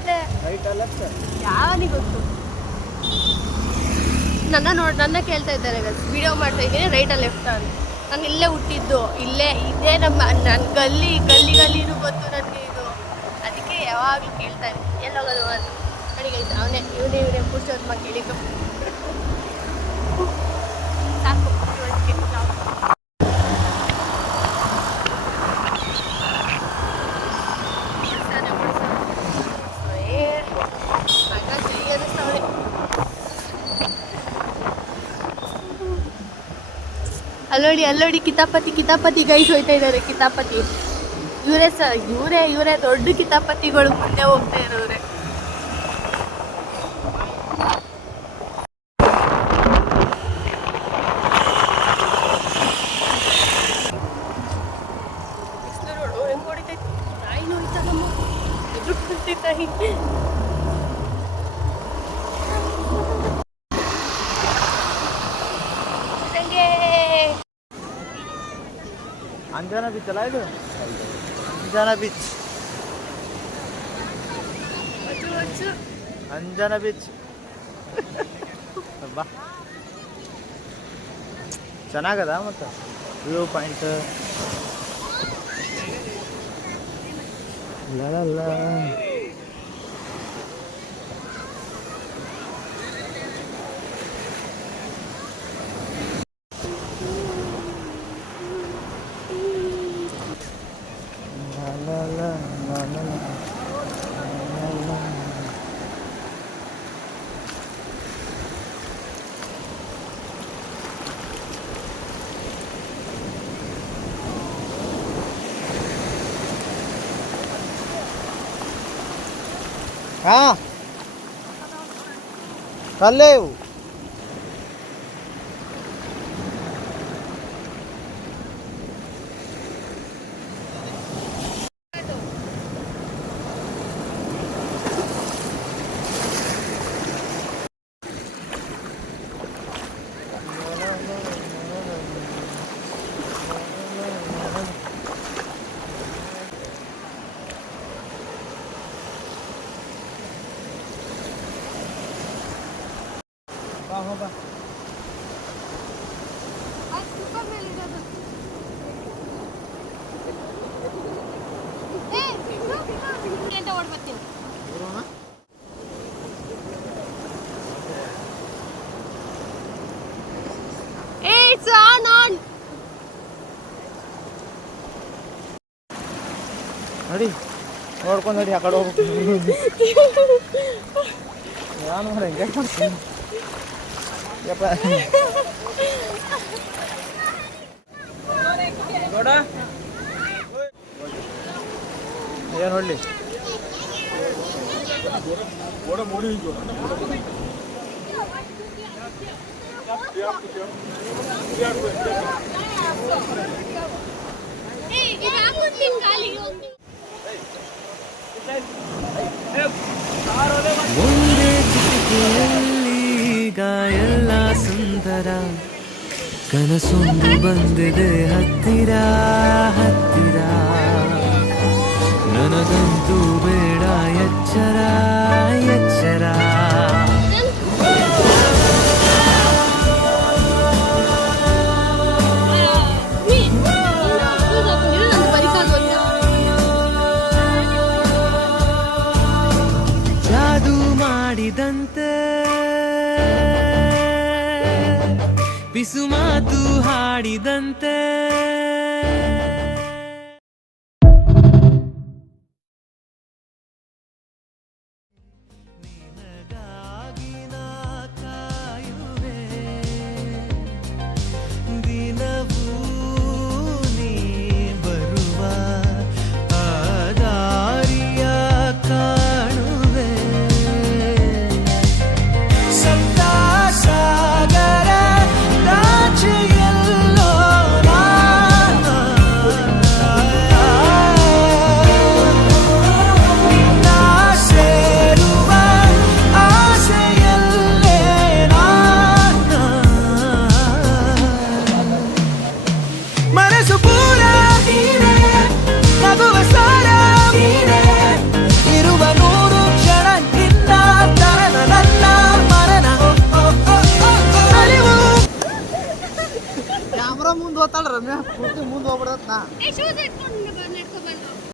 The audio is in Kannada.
ಅದೇ ಯಾವನಿಗೆ ಗೊತ್ತು. ನನ್ನ ಕೇಳ್ತಾ ಇದ್ದಾರೆ ವಿಡಿಯೋ ಮಾಡ್ತಾ ಇದ್ದೀನಿ ರೈಟಾ ಲೆಫ್ಟಾ ಅಂತ. ನಾನು ಇಲ್ಲೇ ಹುಟ್ಟಿದ್ದು, ಇದೇ ನನ್ನ ಗಲ್ಲಿನೂ ಗೊತ್ತು ನನಗೆ ಇದು. ಅದಕ್ಕೆ ಯಾವಾಗಲೂ ಕೇಳ್ತಾ ಇದ್ದೀನಿ ಎಲ್ಲೋಗೋದು ಅಂತ. ನನಗೆ ಇವನೇ ಪುರುಷೋತ್ತಮ ಕೇಳಿದ್ದು ಸಾಕು. ಅಲ್ಲೋಡಿ ಕಿತಾಪತಿ ಗೈಸ್ ಹೋಯ್ತಾ ಇದ್ದಾರೆ. ಕಿತಾಪತಿ ಇವರೇ ದೊಡ್ಡ ಕಿತಾಪತಿಗಳು ಮುಂದೆ ಹೋಗ್ತಾ ಇರೋರೆ. ನೋಡು ಹೆಂಗ್ ಹೊಡಿತೈತಿ. ನಾಯಿ ನೋಯ್ತಾಗಮ್ಮ ತಾಯಿ. ಅಂಜನಾ ಬೀಚ್ ಅಲ್ಲ ಇದು? ಅಂಜನಾ ಬೀಚ್ ಬಾ, ಚೆನ್ನಾಗದ. ಮತ್ತು ವ್ಯೂ ಪಾಯಿಂಟ್ ಇಲ್ಲ. हाँ कल होगा It's on. ನೋಡಿ ನೋಡ್ಕೊಂಡು ನೋಡಿ ಆ ಕಡೆ ಹೋಗ್ಬೇಕು. ನಾನು ಹೆಂಗೆ ಮಾಡ್ತೀನಿ ಯಪ್ಪ. ಏನು ಹೊಳ್ಳಿ ಮುಂದೆ ಚಿಟಿಕೆಯಲ್ಲಿ ಈಗ ಎಲ್ಲ ಸುಂದರ ಕನಸೊಂದು ಬಂದಿದೆ ಹತ್ತಿರ ಹತ್ತಿರ ನನಗಂತೂ ಬೇಡ ಎಚ್ಚರ ಎಚ್ಚರ ಜಾದು ಮಾಡಿದಂತೆ ಬಿಸು ಮಾತು ಹಾಡಿದಂತೆ ನಿನಗಾಗಿ ನಾ ಕಾಯುವೆ ದಿನವೂ ನೀ ಬರುವ ಆ ದಾರಿಯ ಕಾಣುವೆ ಸಪ್ತ ಸಾಗರ ದಾಚೆಯಲ್ಲೋ ನಾನು ಮುಂದೆ ಹೋಗ್ತಾಳ ರಮ್ಯಾ ಪೂರ್ತಿ ಮುಂದೆ ಹೋಗ್ಬಿಡತ್ ನಾ ಶೂಸ್ ಇಟ್ಕೊಂಡು